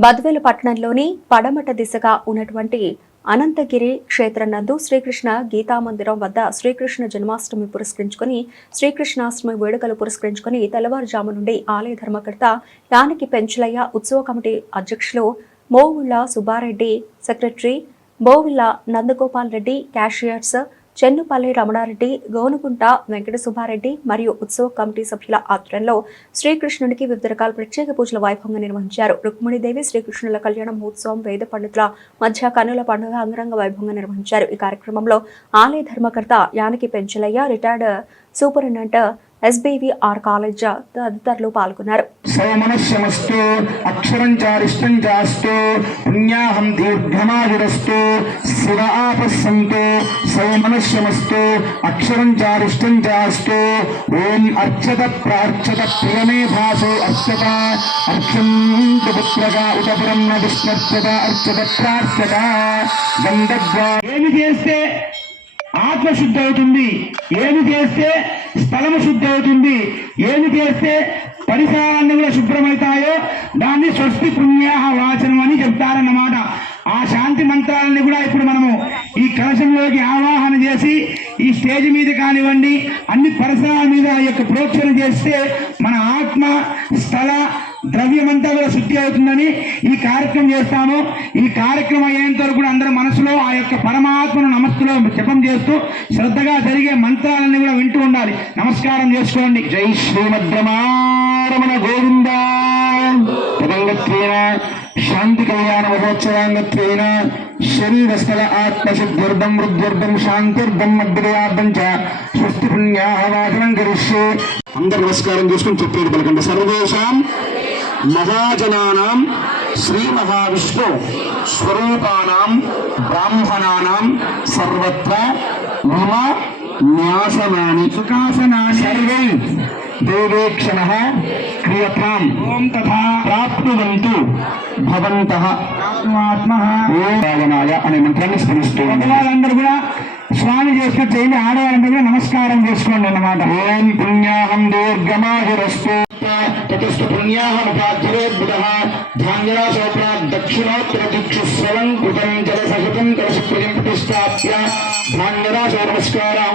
బద్వేలు పట్టణంలోని పడమట దిశగా ఉన్నటువంటి అనంతగిరి క్షేత్రం నందు శ్రీకృష్ణ గీతా మందిరం వద్ద శ్రీకృష్ణ జన్మాష్టమి పురస్కరించుకొని శ్రీకృష్ణాష్టమి వేడుకలు పురస్కరించుకొని తెల్లవారుజాము నుండి ఆలయ ధర్మకర్త యానికి పెంచులయ్య ఉత్సవ కమిటీ అధ్యక్షులు మోవుళ్ళ సుబ్బారెడ్డి సెక్రటరీ బోవిల్ల నందగోపాల్ రెడ్డి క్యాషియర్స్ చెన్నుపల్లి రమణారెడ్డి గోనుగుంట వెంకట సుబ్బారెడ్డి మరియు ఉత్సవ కమిటీ సభ్యుల ఆధ్వర్యంలో శ్రీకృష్ణునికి వివిధ రకాల ప్రత్యేక పూజల వైభవంగా నిర్వహించారు. రుక్మిణీదేవి శ్రీకృష్ణుల కళ్యాణ మహోత్సవం వేద పండితుల మధ్య కనుల పండుగ అంగరంగ వైభవంగా నిర్వహించారు. ఈ కార్యక్రమంలో ఆలయ ధర్మకర్త Yanaki Penchalaiah retired superintendent S B V R college తదితరులు పాల్గొన్నారు. సౌమనస్యమస్తు అక్షరం చారిష్టం చాస్తు పుణ్యాహం దీర్ఘమాయురస్తు శివ ఆపస్సంతు సౌమనస్యమస్తు అక్షరం చారిష్టం చాస్తు ఓం అర్చత ప్రార్చత ప్రియమే భాసో అర్చత అర్చంతు పుత్రక ఉతపురం విష్ణర్చత అర్చత ప్రార్చత గంధద్వా ఏమి చేస్తే ఆత్మ శుద్ధి అవుతుంది ఏమి చేస్తే స్థలము శుద్ధి అవుతుంది ఏమి చేస్తే పరిసరాలన్నీ కూడా శుభ్రమవుతాయో దాన్ని స్వస్తి పుణ్యాహ వాచనం అని చెప్తారన్నమాట. ఆ శాంతి మంత్రాలని కూడా ఇప్పుడు మనము ఈ కలశంలోకి ఆవాహన చేసి ఈ స్టేజ్ మీద కానివ్వండి అన్ని పరిసరాల మీద ఈ యొక్క ప్రోక్షణ చేస్తే మన ఆత్మ స్థల ద్రవ్యమంతా కూడా శుద్ధి అవుతుందని ఈ కార్యక్రమం చేస్తాము. ఈ కార్యక్రమం అయ్యేంత వరకు కూడా అందరూ మనసులో ఆ యొక్క పరమాత్మను నమస్సులో జపం చేస్తూ శ్రద్ధగా జరిగే మంత్రాలన్నీ కూడా వింటూ ఉండాలి. నమస్కారం చేసుకోండి. జై శ్రీమద్రమారమణ గోవింద. శాంతి కళ్యాణ మహోత్సవాంగత్వేన శరీరస్థల ఆత్మశుద్ధిర్దం వృద్ధిర్దం శాంతిర్దం మధ్యదయార్థం చ స్వస్తి పుణ్యాహవాచనం కరిష్యే. అందరు నమస్కారం చేసుకుని చెప్పేది పలకండి. సర్వేషాం మహాజనానాం శ్రీ మహావిష్ణు స్వరూపానాం బ్రాహ్మణానాం సర్వత్ర మమ న్యాసనాని సుఖాసనాని సర్వై దేవేక్షణ క్రియతాం ఓం తథా ప్రాప్నువంతు భవంతః ఆత్మ ఓం రావణాయ అనే మంత్రాన్ని స్మరిస్తూ వాళ్ళందరూ కూడా స్వామి చేసుకుని చేయండి ఆడవాళ్ళందరూ కూడా నమస్కారం చేసుకోండి అన్నమాట। ఓం పుణ్యాహం దీర్ఘమాహిరస్తు తతస్థ పుణ్యాహముపాధ్యవేద్భుతః ధాన్యరాశోపరాత్ దక్షిణోత్తర దిక్షు స్రవం కృతం జల సహితం కలశప్రయం ప్రతిష్టాప్య ధాన్యరాశో నమస్కారాం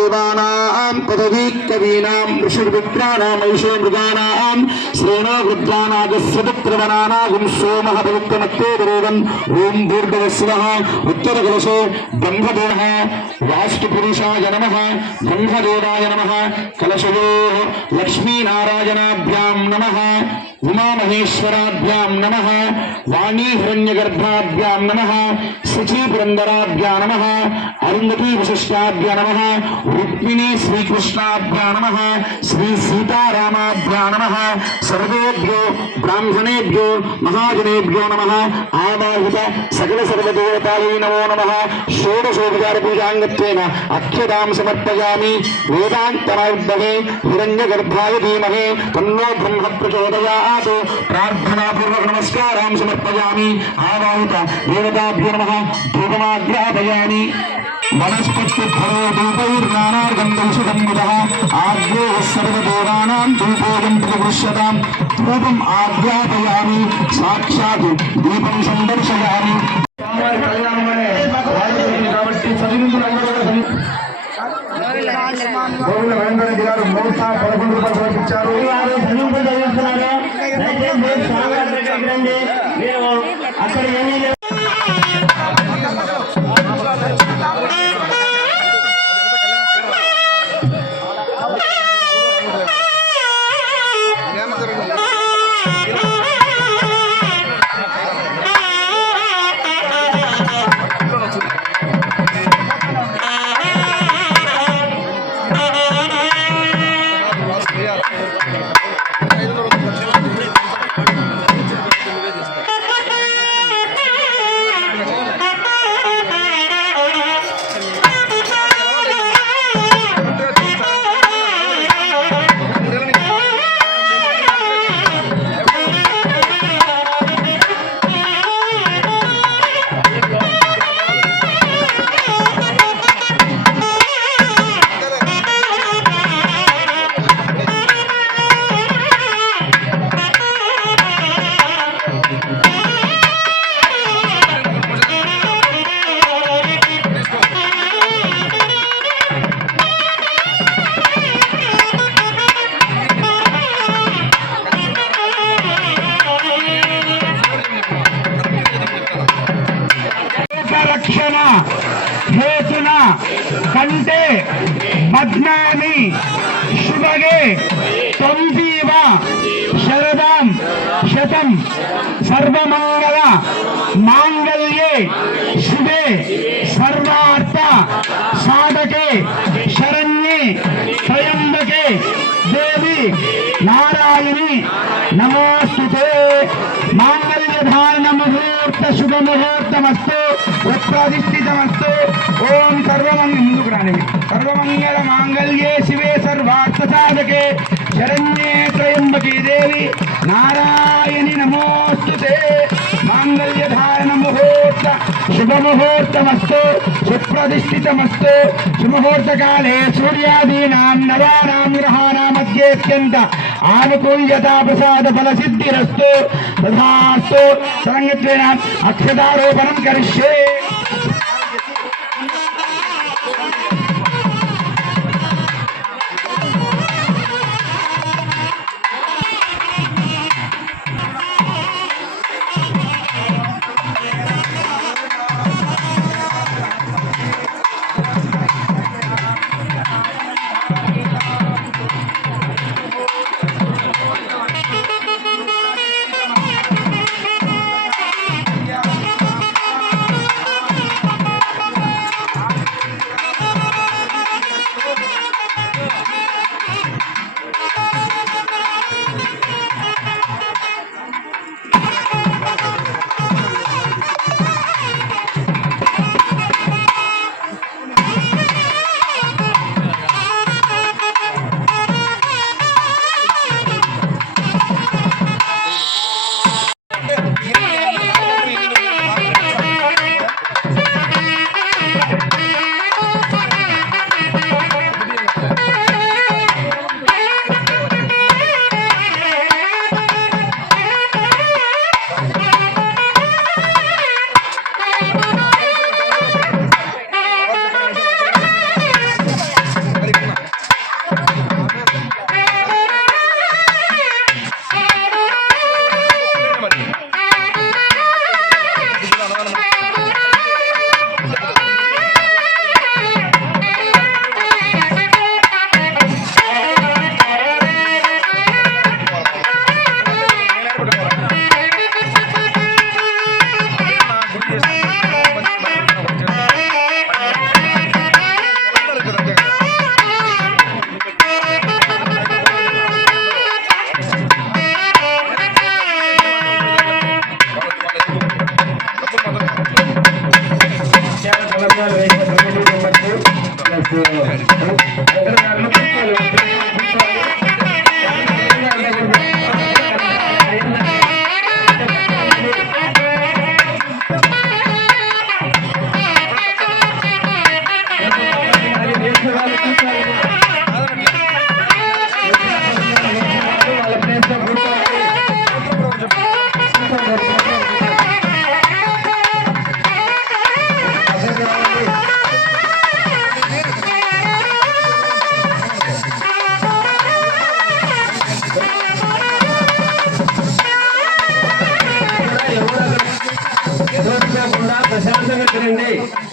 देवानां पदवी कवीनां ऋषिर्विद्राणाम् ऐषो मृगाणां श्रेणो वृद्धानागस्वपुत्रवनानागुं सोमः पवित्रमत्ते देवम् ॐ भूर्भवस्वः उत्तरकलशो ब्रह्मदेवः वास्तुपुरुषाय नमः नमः। उमामहेश्वराभ्याम नम। वाणी हिण्यगर्भाभ्याम नम। शुचि पुरंदराभ्या नम। अरुंधती वशिष्ठाभ्या नम। रुक्मिणी श्रीकृष्णाभ्या नम। श्री सीताराभ्या नम। सर्वेभ्यो ब्राह्मणेभ्यो महाजनेभ्यो नम। आवाहित सकल सर्वदेवतायै नमो नम। षोडशोपचार पूजांगत्वेन अक्षतां समर्पयामि। वेदान्तमायुद्धे हिरण्यगर्भाय धीमहे। तन्नो ब्रह्म प्रचोदयात्। నమస్కారాం సమర్పయామి ఆవాహిత దేవతాభ్యో నమః ధూపమాగ్రాపయామి వనస్పతి ఫలో ధూపైర్నానార్గంధం సుగంధుతః ఆగ్నే సర్వదేవానాం ధూపోయం ప్రతిపృశ్యతాం ధూపం ఆగ్రాపయామి సాక్షాత్ దీపం సందర్శయామి కాబట్టి చదివిందులందరూ కూడా చదివి గోవింద మహేంద్ర రెడ్డి గారు మూడు సార్ పదకొండు రూపాయలు సమర్పించారు శరదాం శతం. సర్వమంగళ మాంగళ్యే శుభే సర్వార్థ సాధకే శరణ్యే త్రయంబకే దేవి నారాయణి నమోస్తుతే. మాంగళ్య ధారణ ముహూర్త శుభ ముహూర్తమస్తు ఉత్ప్రతిష్ఠితమస్తు శుభముహూర్తమస్తు సుప్రతిష్ఠితమస్తు. సుముహూర్తకాలే సూర్యాదీనాం నవానాం గ్రహాణా మధ్యేత్యంత ఆనుకూల్యతా ప్రసాద ఫల సిద్ధిరస్తు తథాస్తు సరంగత్వేన అక్షతారోపణం కరిష్యే.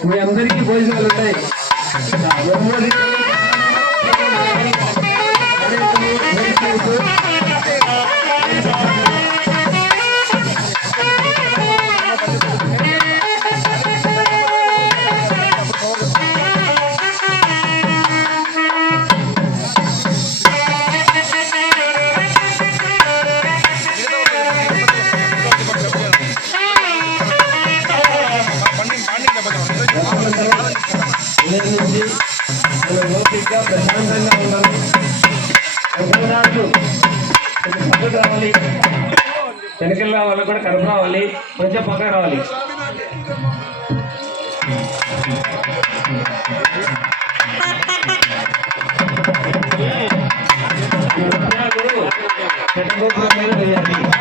మీ అందరికీ భోజనాలు ఉన్నాయి వెనకల వాళ్ళకు కూడా కడుపు రావాలి కొంచెం పక్కకు రావాలి. మీద వేయాలి